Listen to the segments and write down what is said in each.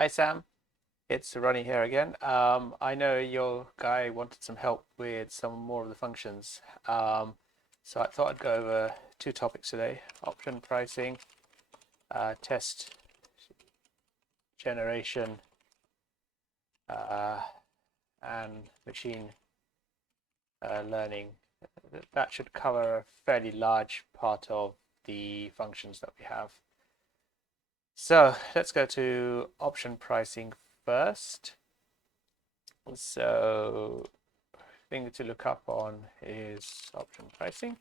Hi Sam, it's Ronnie here again. I know your guy wanted some help with some more of the functions. So I thought I'd go over two topics today: option pricing, test generation, uh, and machine learning. That should cover a fairly large part of the functions that we have. So let's go to option pricing first. So thing to look up on is option pricing.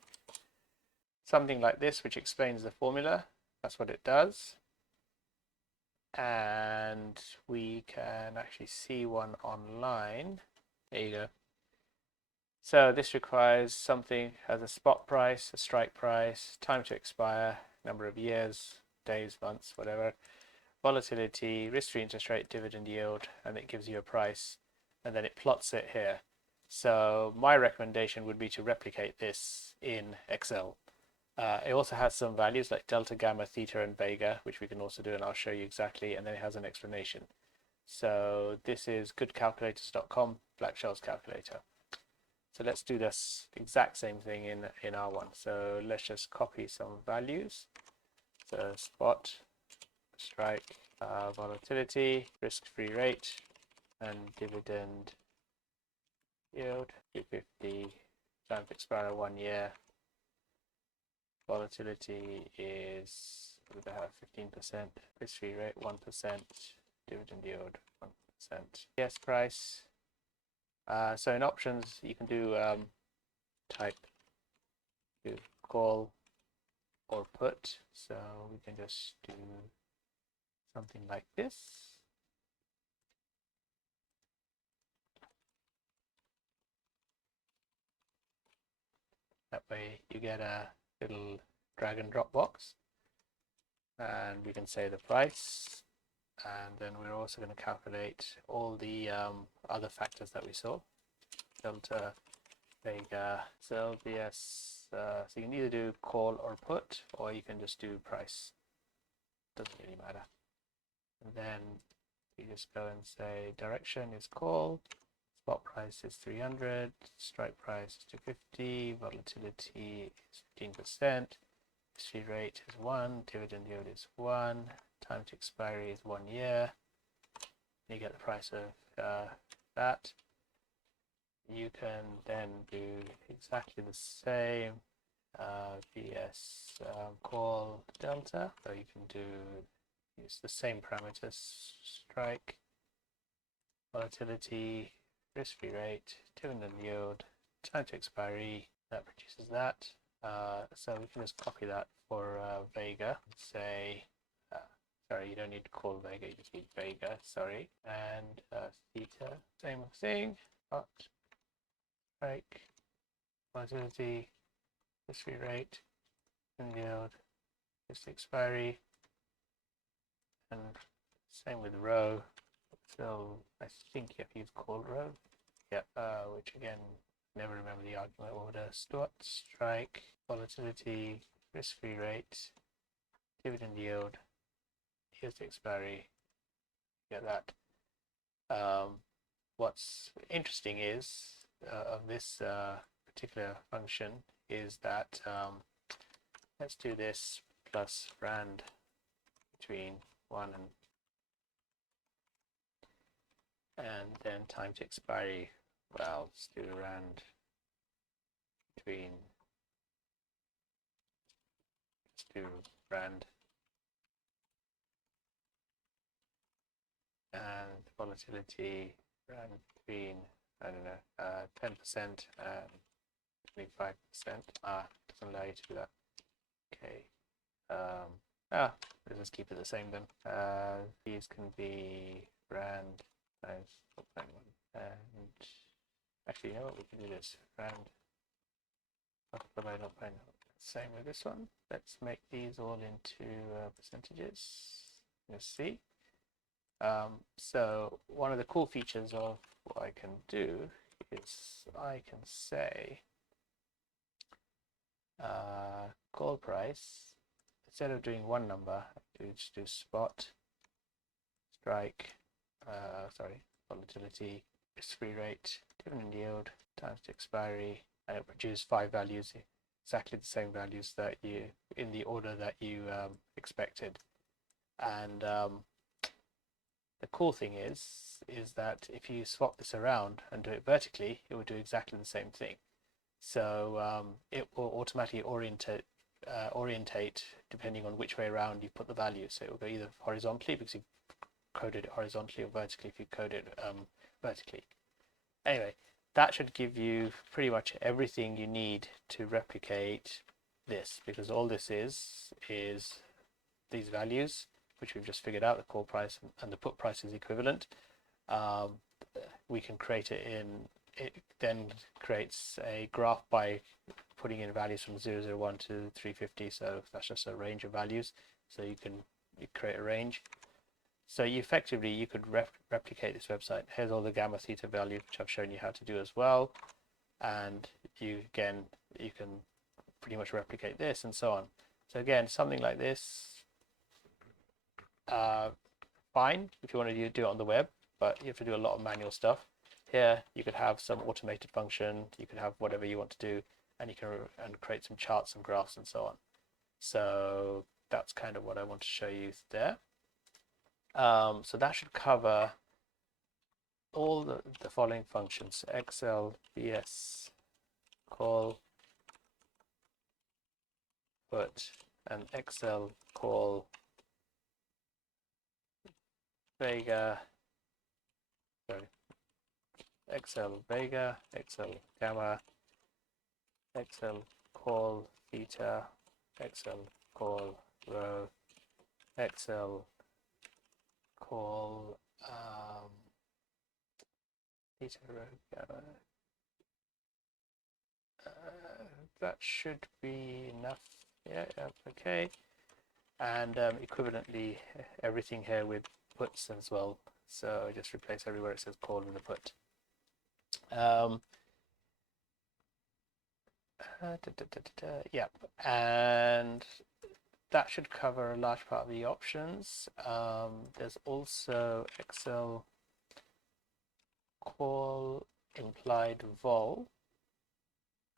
Something like this, which explains the formula. That's what it does. And we can actually see one online. There you go. So this requires something as a spot price, a strike price, time to expire, number of years, days, months, whatever, volatility, risk-free interest rate, dividend yield, and it gives you a price, and then it plots it here. So my recommendation would be to replicate this in Excel. It also has some values like delta, gamma, theta, and vega, which we can also do, and I'll show you exactly, and then it has an explanation. So this is goodcalculators.com, Black-Scholes calculator. So let's do this exact same thing in our one. So let's just copy some values. So spot, strike, volatility, risk-free rate, and dividend yield, 250, time to expire 1 year. Volatility is about 15%, risk-free rate 1%, dividend yield 1%. Yes, price. So in options, you can do type, do call or put. So we can just do something like this. That way you get a little drag and drop box, and we can say the price, and then we're also going to calculate all the other factors that we saw: delta, vega, LBS. So you can either do call or put, or you can just do price. Doesn't really matter. And then you just go and say direction is call, spot price is 300, strike price is 250, volatility is 15%, risk-free rate is 1, dividend yield is 1, time to expiry is 1 year. You get the price of that. You can then do exactly the same vs call delta. So you can use the same parameters: strike, volatility, risk-free rate, dividend yield, time to expiry. That produces that. So we can just copy that for vega. Say, sorry, you don't need to call vega, you just need vega, sorry. And theta, same thing. But strike, volatility, risk-free rate, and yield, risk expiry, and same with row. So I think you have to use call row. Yeah, which again, never remember the argument order. Start, strike, volatility, risk-free rate, dividend yield, here's the expiry. Get that. What's interesting is of this particular function is that let's do this plus rand between 1 and then time to expiry. Well, let's do rand between, let's do rand and volatility rand between, I don't know, 10% and 25%. Doesn't allow you to do that. Okay. Let's just keep it the same then. These can be rand times 4.1. And actually, you know what? We can do this. Rand multiplied by 0.1. Same with this one. Let's make these all into percentages. Let's see. So one of the cool features of what I can do is I can say call price. Instead of doing one number, I just do spot, strike, volatility, risk-free rate, dividend yield, times to expiry, and it produces 5 values, exactly the same values that you, in the order that you expected. And the cool thing is that if you swap this around and do it vertically, it will do exactly the same thing. So it will automatically orientate depending on which way around you put the value. So it will go either horizontally because you coded it horizontally, or vertically if you code it vertically. Anyway, that should give you pretty much everything you need to replicate this, because all this is these values, which we've just figured out, the call price and the put price is equivalent. We can create it in, it then creates a graph by putting in values from 001 to 350, so that's just a range of values. So you create a range. So you could replicate this website. Here's all the gamma theta values, which I've shown you how to do as well. And you can pretty much replicate this and so on. So again, something like this, fine if you want to do it on the web, but you have to do a lot of manual stuff. Here you could have some automated function, you could have whatever you want to do, and you can create some charts and graphs and so on. So that's kind of what I want to show you there. So that should cover all the following functions: Excel, VS, call, put, and Excel, call, Vega, Excel Vega, Excel gamma, Excel call theta, Excel call row, Excel call theta row gamma. That should be enough. Yeah, okay. And equivalently, everything here with puts as well. So I just replace everywhere it says call with a put. Yeah, and that should cover a large part of the options. There's also Excel call implied vol.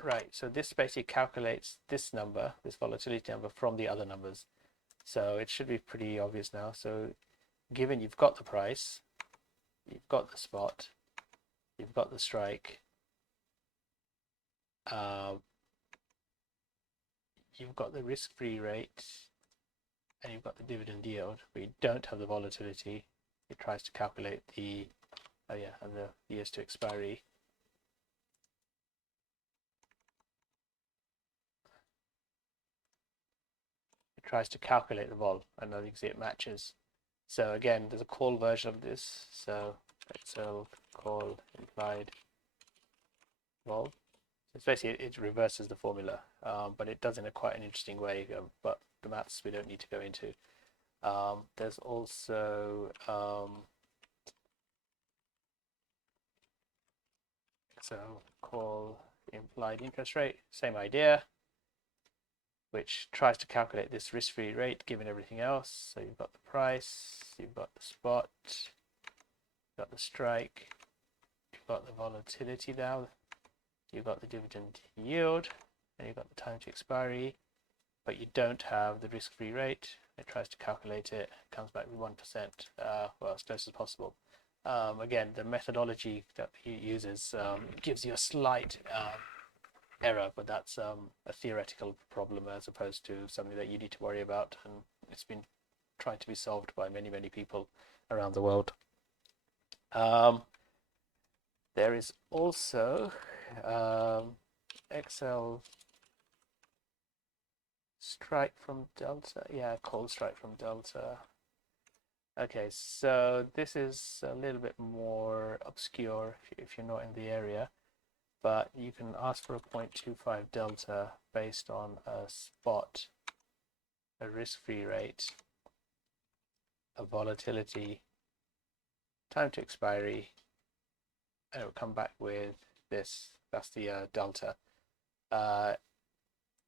Right, so this basically calculates this number, this volatility number, from the other numbers. So it should be pretty obvious now. So given you've got the price, you've got the spot, you've got the strike, you've got the risk-free rate, and you've got the dividend yield, but you don't have the volatility. It tries to calculate the, and the years to expiry. It tries to calculate the vol, and as you can see, it matches. So again, there's a call version of this. So Excel call implied vol. It's basically, it reverses the formula, but it does in a quite an interesting way. But the maths we don't need to go into. There's also Excel call implied interest rate, same idea, which tries to calculate this risk-free rate given everything else. So you've got the price, you've got the spot, you've got the strike, you've got the volatility now, you've got the dividend yield, and you've got the time to expiry, but you don't have the risk-free rate. It tries to calculate it, comes back with 1%, well, as close as possible. Again, the methodology that he uses gives you a slight error, but that's a theoretical problem as opposed to something that you need to worry about, and it's been trying to be solved by many people around the world. There is also Excel strike from delta, call strike from delta. Okay, so this is a little bit more obscure if you're not in the area, but you can ask for a 0.25 delta based on a spot, a risk-free rate, a volatility, time to expiry, and it will come back with this. That's the delta.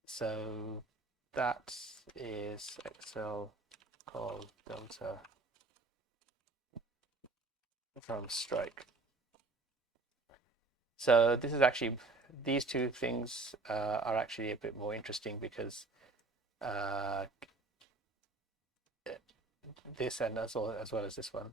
So that is Excel call delta from strike. So this is actually, these two things are actually a bit more interesting because this and as well as this one.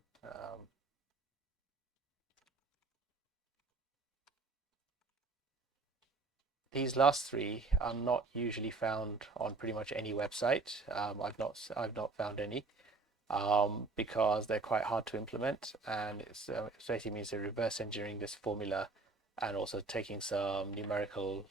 These last three are not usually found on pretty much any website. I've not found any because they're quite hard to implement, and it basically means they're reverse engineering this formula and also taking some numerical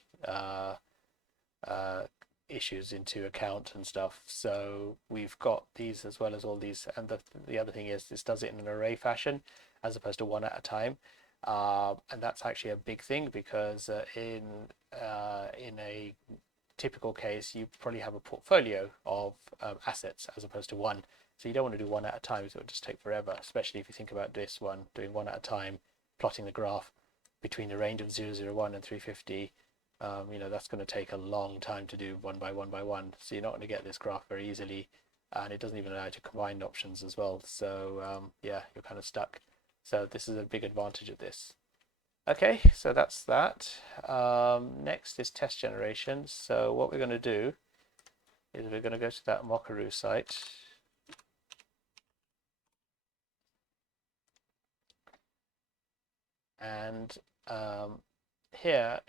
issues into account and stuff. So we've got these as well as all these, and the other thing is this does it in an array fashion as opposed to one at a time. And that's actually a big thing because in a typical case, you probably have a portfolio of assets as opposed to one. So you don't want to do one at a time, so it would just take forever, especially if you think about this one, doing one at a time, plotting the graph between the range of 001 and 350. That's going to take a long time to do one by one by one. So you're not going to get this graph very easily. And it doesn't even allow you to combine options as well. So yeah, you're kind of stuck. So this is a big advantage of this. Okay, so that's that. Next is test generation. So what we're going to do is we're going to go to that Mockaroo site. And here,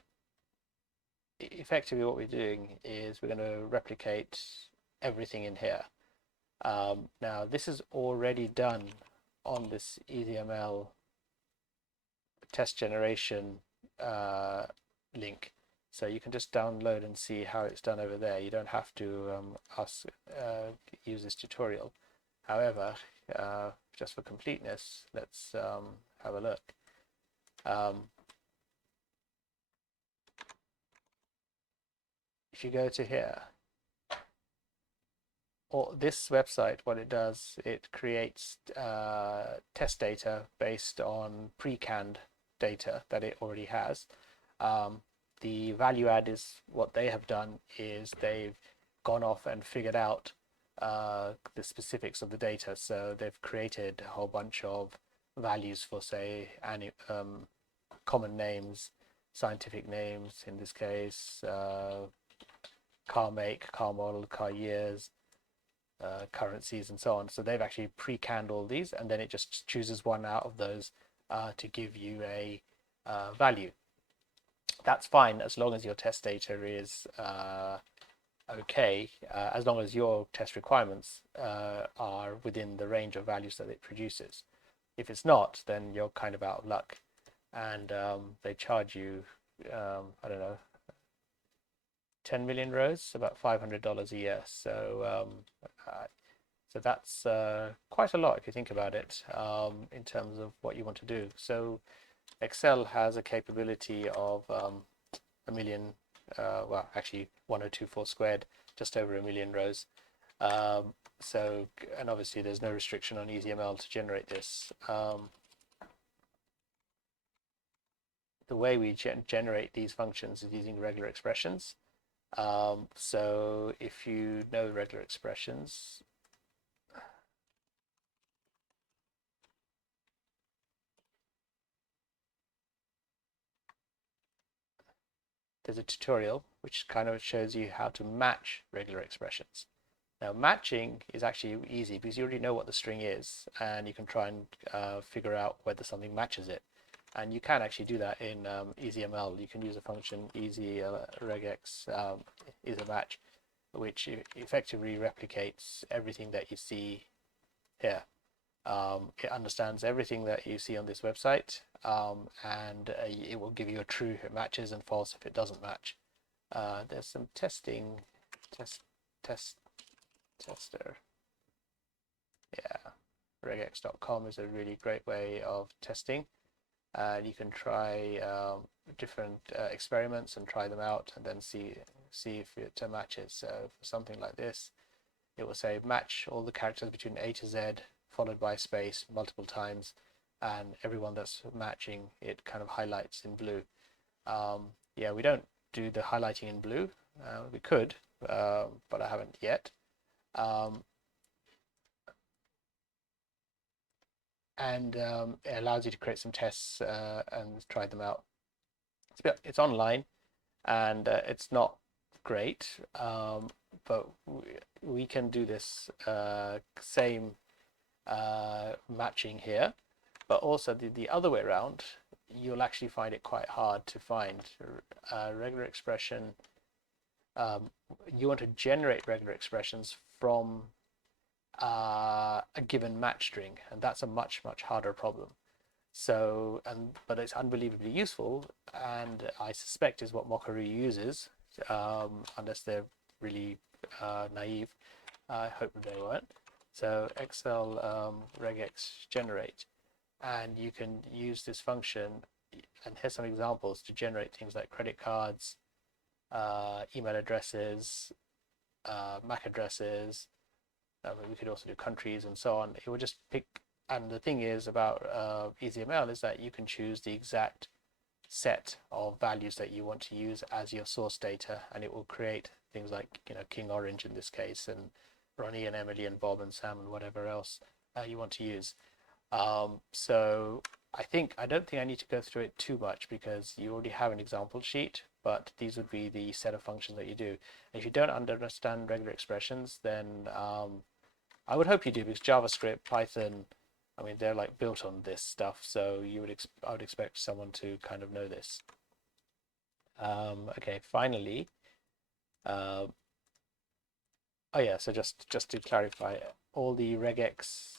effectively what we're doing is we're going to replicate everything in here. Now, this is already done on this easyml test generation link. So you can just download and see how it's done over there. You don't have to use this tutorial. However, just for completeness, let's have a look. If you go to here, or this website, what it does, it creates test data based on pre-canned data that it already has. The value add is what they have done is they've gone off and figured out the specifics of the data. So they've created a whole bunch of values for, say, common names, scientific names, in this case, car make, car model, car years, currencies, and so on. So they've actually pre-canned all these, and then it just chooses one out of those to give you a value. That's fine as long as your test data is okay, as long as your test requirements are within the range of values that it produces. If it's not, then you're kind of out of luck, and they charge you, I don't know, 10 million rows, about $500 a year. So that's quite a lot if you think about it, in terms of what you want to do. So Excel has a capability of a million, well, actually 1024 squared, just over a million rows. So, and obviously there's no restriction on easyml to generate this. The way we generate these functions is using regular expressions. So if you know regular expressions, there's a tutorial which kind of shows you how to match regular expressions. Now, matching is actually easy because you already know what the string is, and you can try and figure out whether something matches it. And you can actually do that in easyml. You can use a function easyregex easymatch, which effectively replicates everything that you see here. It understands everything that you see on this website, and it will give you a true if it matches and false if it doesn't match. There's some testing, tester. Yeah, regex.com is a really great way of testing. And you can try different experiments and try them out, and then see if it matches. So for something like this, it will say match all the characters between A to Z, followed by space multiple times, and everyone that's matching it kind of highlights in blue. Yeah, we don't do the highlighting in blue. We could, but I haven't yet. and it allows you to create some tests and try them out. It's online, and it's not great, but we can do this same matching here, but also the other way around. You'll actually find it quite hard to find regular expression. You want to generate regular expressions from a given match string, and that's a much harder problem. So, but it's unbelievably useful, and I suspect is what Mockaroo uses, unless they're really naive. I hope they weren't. So Excel regex generate, and you can use this function, and here's some examples to generate things like credit cards, email addresses, MAC addresses. We could also do countries and so on. It would just pick, and the thing is about easyml is that you can choose the exact set of values that you want to use as your source data, and it will create things like, you know, King Orange in this case, and Ronnie and Emily and Bob and Sam and whatever else you want to use. So I don't think I need to go through it too much because you already have an example sheet, but these would be the set of functions that you do. And if you don't understand regular expressions, then I would hope you do, because JavaScript, Python, I mean, they're like built on this stuff, so I would expect someone to kind of know this. Okay, finally, oh yeah, so just to clarify, all the regex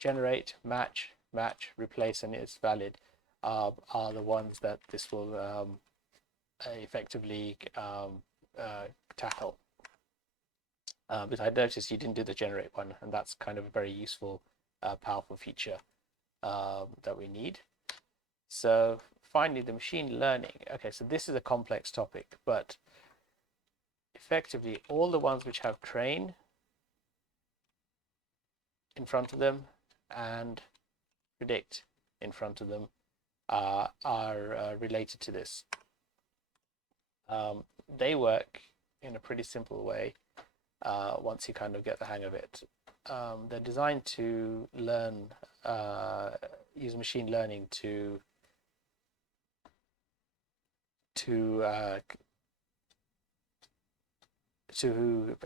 generate, match, replace, and it's valid are the ones that this will effectively tackle. But I noticed you didn't do the generate one, and that's kind of a very useful, powerful feature that we need. So finally, the machine learning. Okay, so this is a complex topic, but effectively all the ones which have train in front of them and predict in front of them are related to this. They work in a pretty simple way once you kind of get the hang of it. They're designed to learn, use machine learning to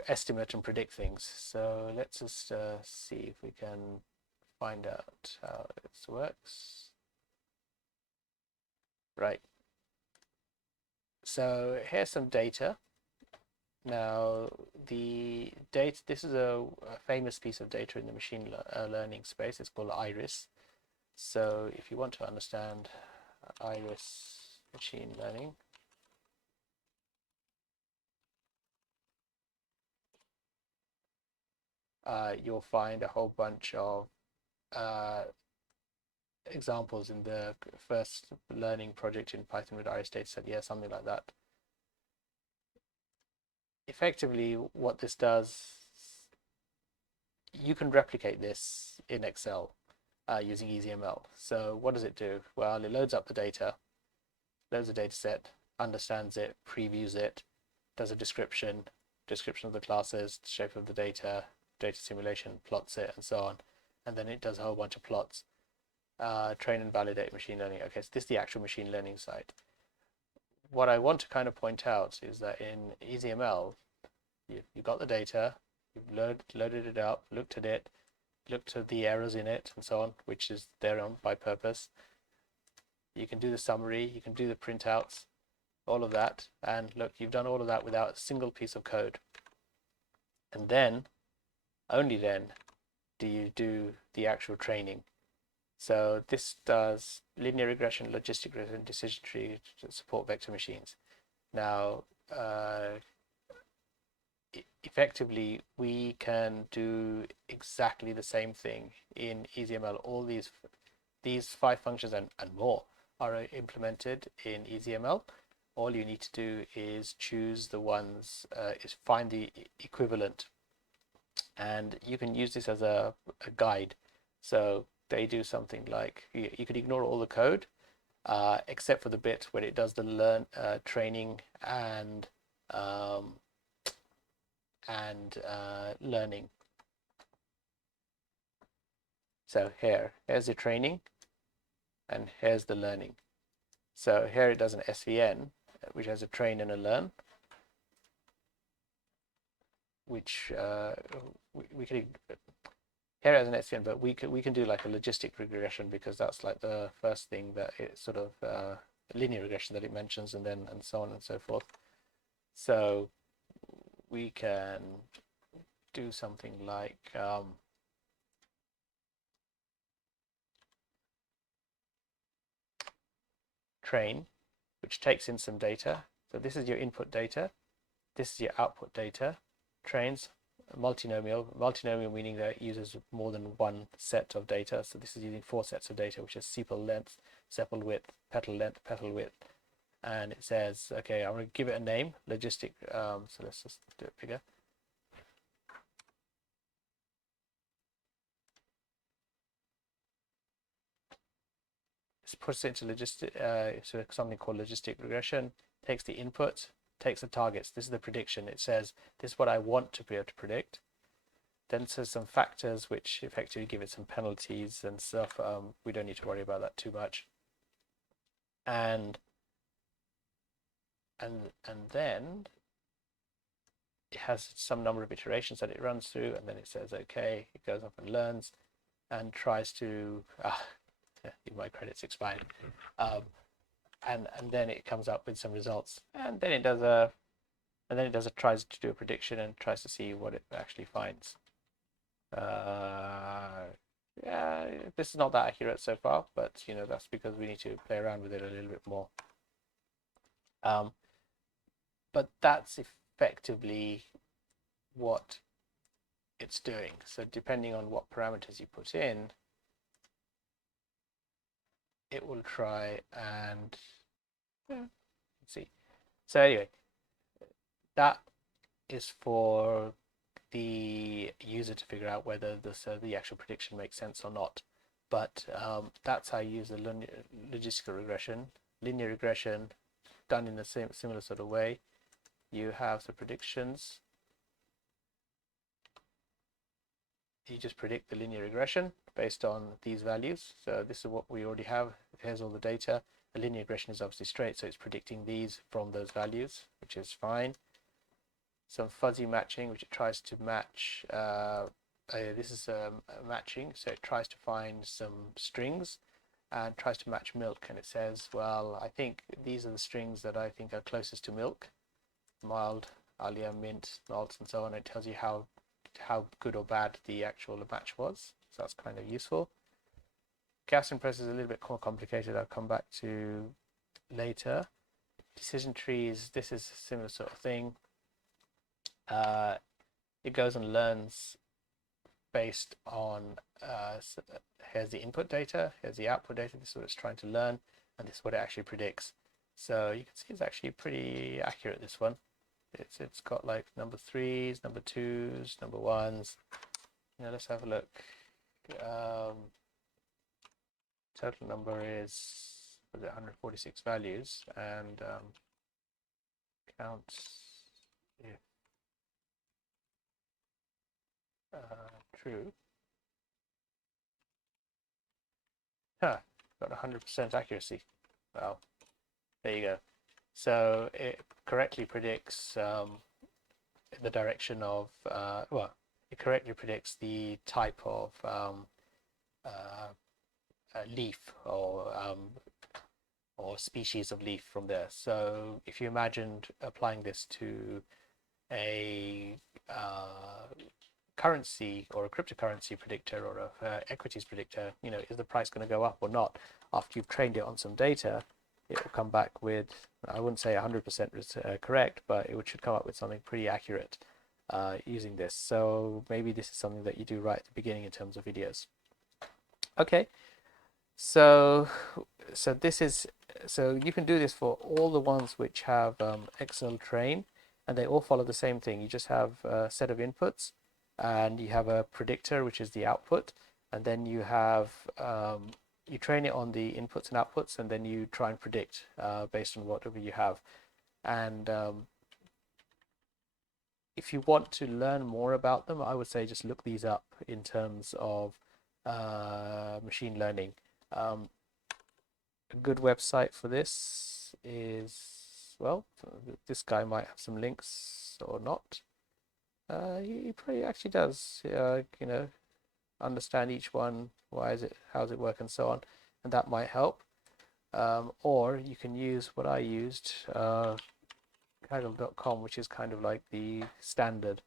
estimate and predict things. So let's just see if we can find out how this works. Right. So here's some data. Now the data, this is a famous piece of data in the machine learning space. It's called iris. So if you want to understand iris machine learning, you'll find a whole bunch of examples in the first learning project in Python with iris dataset. Yeah, something like that. Effectively, what this does, you can replicate this in Excel using easyml. So what does it do? Well, it loads up the data, loads the data set, understands it, previews it, does a description of the classes, shape of the data simulation, plots it, and so on. And then it does a whole bunch of plots. Train and validate machine learning. Okay, so this is the actual machine learning side. What I want to kind of point out is that in easyml, you've got the data, you've loaded it up, looked at it, looked at the errors in it, and so on, which is there on by purpose. You can do the summary, you can do the printouts, all of that, and look, you've done all of that without a single piece of code. And then, only then, do you do the actual training. So this does linear regression, logistic regression, decision tree to support vector machines. Now, effectively, we can do exactly the same thing in easyml. All these 5 functions and more are implemented in easyml. All you need to do is choose the ones, is find the equivalent, and you can use this as a guide. So they do something like, you could ignore all the code except for the bit where it does the training and learning. So here's the training, and here's the learning. So here it does an SVN, which has a train and a learn, which we could here as an SVN, but we can do like a logistic regression, because that's like the first thing that it sort of linear regression that it mentions, and then and so on and so forth. So we can do something like train, which takes in some data. So this is your input data, this is your output data. Trains multinomial meaning that it uses more than one set of data. So this is using 4 sets of data, which is sepal length, sepal width, petal length, petal width. And it says, okay, I'm going to give it a name, logistic. So let's just do it bigger. This puts it into logistic, so something called logistic regression. Takes the input, takes the targets. This is the prediction. It says this is what I want to be able to predict. Then it says some factors which effectively give it some penalties and stuff. We don't need to worry about that too much. And then it has some number of iterations that it runs through, and then it says okay, it goes up and learns and tries to my credits expired, and then it comes up with some results, and then it tries to do a prediction and tries to see what it actually finds. Yeah, this is not that accurate so far, but you know, that's because we need to play around with it a little bit more. But that's effectively what it's doing. So depending on what parameters you put in, it will try and see. So anyway, that is for the user to figure out whether the actual prediction makes sense or not. But that's how you use the logistical regression. Linear regression done in a similar sort of way. You have the predictions. You just predict the linear regression based on these values. So this is what we already have. Here's all the data. The linear regression is obviously straight, so it's predicting these from those values, which is fine. Some fuzzy matching, which it tries to match. This is matching, so it tries to find some strings and tries to match milk, and it says, well, I think these are the strings that I think are closest to milk: mild, alia, mint, malt, and so on. It tells you how good or bad the actual match was, so that's kind of useful. Gaussian process is a little bit more complicated. I'll come back to later. Decision trees, this is a similar sort of thing. It goes and learns based on here's the input data, here's the output data. This is what it's trying to learn, and this is what it actually predicts. So you can see it's actually pretty accurate, this one. It's got like number 3s, number 2s, number 1s. Let's have a look. Total number is 146 values, and counts if true. Got 100% accuracy. Wow, there you go. So it correctly predicts the direction of well, it correctly predicts the type of leaf or species of leaf from there. So if you imagined applying this to a currency or a cryptocurrency predictor or a equities predictor, is the price going to go up or not? After you've trained it on some data, it will come back with, I wouldn't say 100% correct, but it should come up with something pretty accurate using this. So maybe this is something that you do right at the beginning in terms of videos. Okay, so you can do this for all the ones which have XML train, and they all follow the same thing. You just have a set of inputs, and you have a predictor, which is the output, and then you have you train it on the inputs and outputs, and then you try and predict based on whatever you have. And if you want to learn more about them, I would say just look these up in terms of machine learning. A good website for this is, well, this guy might have some links or not. He probably actually does, you know, understand each one, why is it, how does it work, and so on, and that might help. Or you can use what I used, Kaggle.com, which is kind of like the standard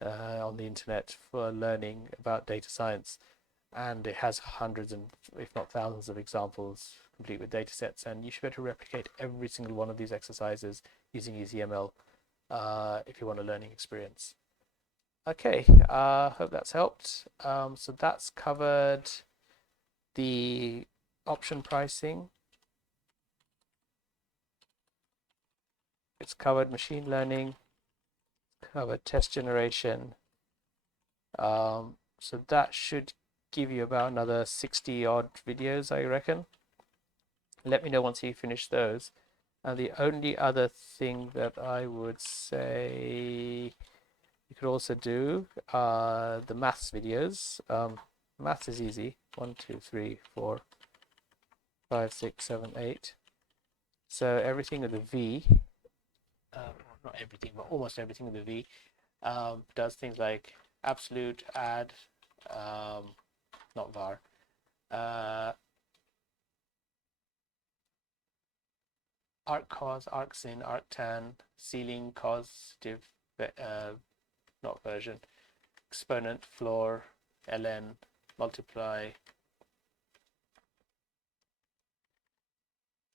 on the internet for learning about data science, and it has hundreds and if not thousands of examples complete with data sets, and you should be able to replicate every single one of these exercises using easyml if you want a learning experience. Okay, hope that's helped. So that's covered the option pricing. It's covered machine learning, covered test generation. So that should give you about another 60 odd videos, I reckon. Let me know once you finish those. And the only other thing that I would say you could also do are the maths videos. Maths is easy. 1, 2, 3, 4, 5, 6, 7, 8. So everything with a V, not everything, but almost everything with a V, does things like absolute, add, not var, arccos, arcsyn, arctan, ceiling, cos, div, not version, exponent, floor, ln, multiply,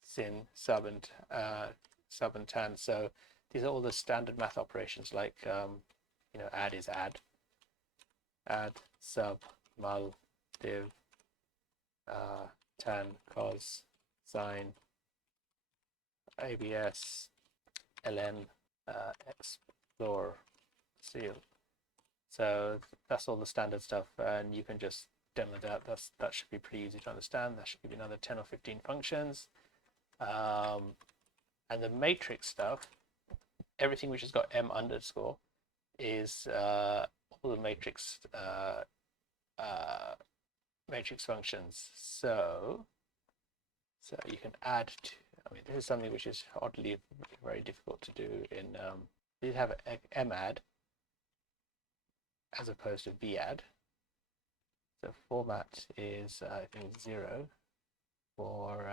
sin, sub and tan. So these are all the standard math operations, like you know, add is add, sub, mul, div, tan, cos, sine, abs, ln, explore, ceil. So that's all the standard stuff, and you can just demo that. That should be pretty easy to understand. That should give you another 10 or 15 functions. And the matrix stuff, everything which has got m underscore, is all the matrix matrix functions. So you can add to, I mean, this is something which is oddly very difficult to do in, you have madd as opposed to vadd. The format is, I think, 0 for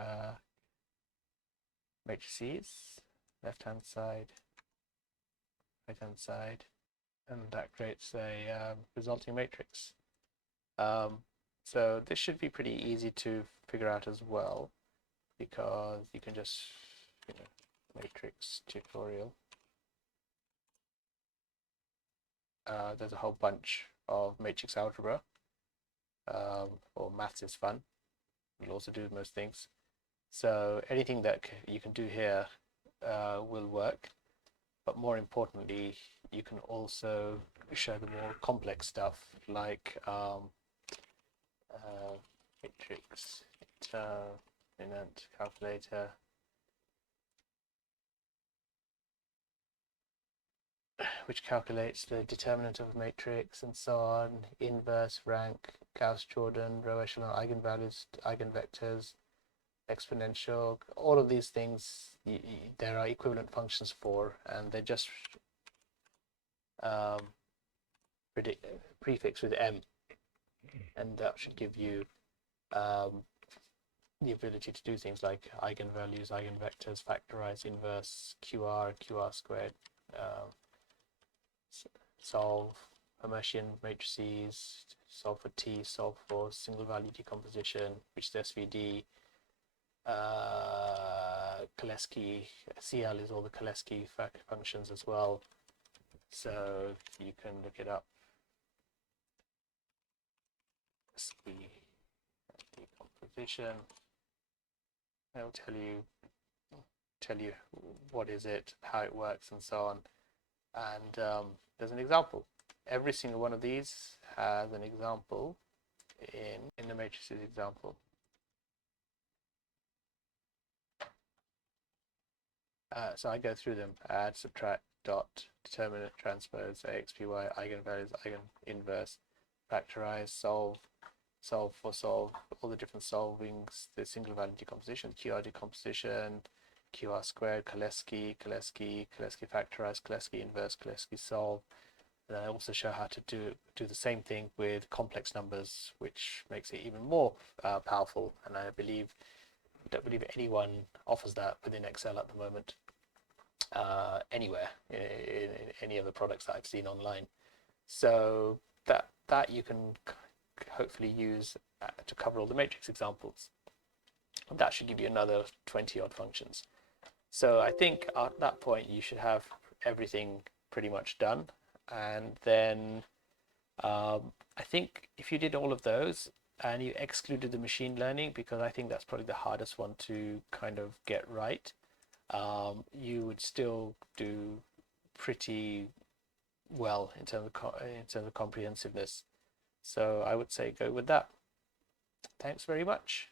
matrices, left-hand side, right-hand side, and that creates a resulting matrix. So this should be pretty easy to figure out as well, because you can just, you know, matrix tutorial. There's a whole bunch of matrix algebra, or maths is fun. You'll also do most things. So anything that you can do here will work, but more importantly, you can also show the more complex stuff like matrix determinant calculator, which calculates the determinant of a matrix and so on, inverse, rank, Gauss-Jordan, row echelon, eigenvalues, eigenvectors, exponential, all of these things there are equivalent functions for, and they're just prefix with m, and that should give you the ability to do things like eigenvalues, eigenvectors, factorize, inverse, qr squared, solve Hermitian matrices, solve for t, solve for single value decomposition, which is SVD. Koleski, CL is all the Koleski functions as well, so you can look it up. Decomposition, it'll tell you what is it, how it works, and so on. And there's an example. Every single one of these has an example in the matrices example. So I go through them: add, subtract, dot, determinant, transpose, axpy, eigenvalues, eigen inverse, factorize, solve, solve all the different solvings, the single value decomposition, QR decomposition, QR squared, Cholesky factorized, Cholesky inverse, Cholesky solve. And I also show how to do the same thing with complex numbers, which makes it even more powerful. And I don't believe anyone offers that within Excel at the moment, anywhere in any of the products that I've seen online. So that you can hopefully use to cover all the matrix examples. And that should give you another 20 odd functions. So I think at that point you should have everything pretty much done. And then I think if you did all of those and you excluded the machine learning, because I think that's probably the hardest one to kind of get right, you would still do pretty well in terms of comprehensiveness. So I would say go with that. Thanks very much.